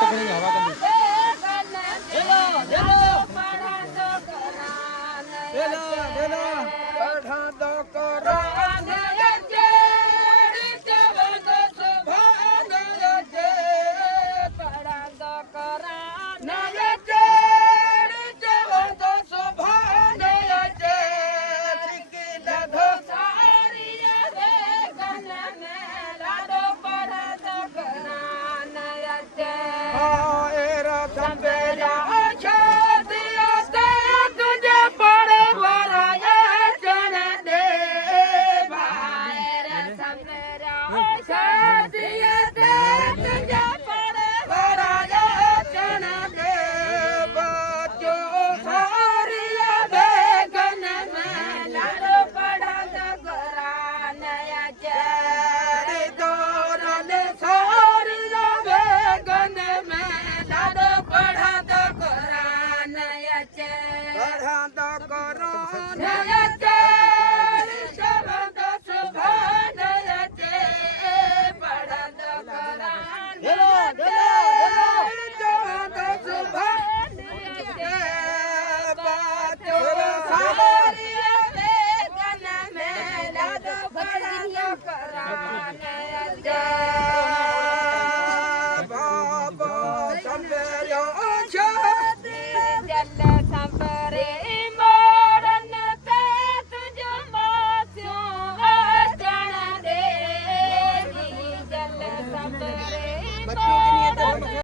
ਟਕਣੀ ਹਵਾ ਕੰਦੀ ਪੜਾਂ ਦਾ ਕੁਰਾਨ ਅੱਜੇ ਚਵਦ ਸੁਭਾਨ ਅੱਜੇ ਪੜਾਂ ਦਾ ਕੁਰਾਨ ਅੱਜੇ ਚਵਦ ਸੁਭਾਨ ਅੱਜੇ ਸਿੱਕੀ ਲਧੋ ਸਾਰੀਆਂ ਦੇ ਗਨ ਮੈਂ ਲਾਡੋ ਪੜਾਂ ਦਾ ਕੁਰਾਨ ਅੱਜੇ ਹਾਏ ਰਸਮ ਬੇਲਾ ਸ਼ਾਦੀਆਂ ਤੇ ਤੁਝੇ ਪੜੇ ਵਰਾਏ ਜਨ ਦੇ ਭਾਏ ਰਸਮ ਬੇਲਾ ਸ਼ਾਦੀਆਂ ਤੇ ਤੁਝੇ ਪੜੇ ਵਰਾਏ ਜਨ ਦੇ ਬਾਜੋ ਸਾਰੀਆਂ ਬੇਗਨ ਮੈਂ ਲੜ ਪੜਾਂ ਦਾ ਕੁਰਾਨ ਅੱਜੇ ਦੌਰਨ ਸਾਰੀਆਂ ਬੇਗਨ ਮੈਂ ਲੜ ਪੜਾਂ ਦਾ ਕੁਰਾਨ ਅੱਜੇ ਪੜਾਂ ਦਾ ਕੁਰਾਨ ਅੱਜੇ ਸ਼ਬਦ ਸੁਭਾਨ ਅੱਜੇ ਪੜਾਂ ਦਾ ਕੁਰਾਨ ਸ਼ਬਦ ਸੁਭਾਨ ਅੱਜੇ ਬਾਜੋ ਸਾਰੀਆਂ ਬੇਗਨ ਮੈਂ ਲੜ ਪੜਾਂ ਦਾ ਕੁਰਾਨ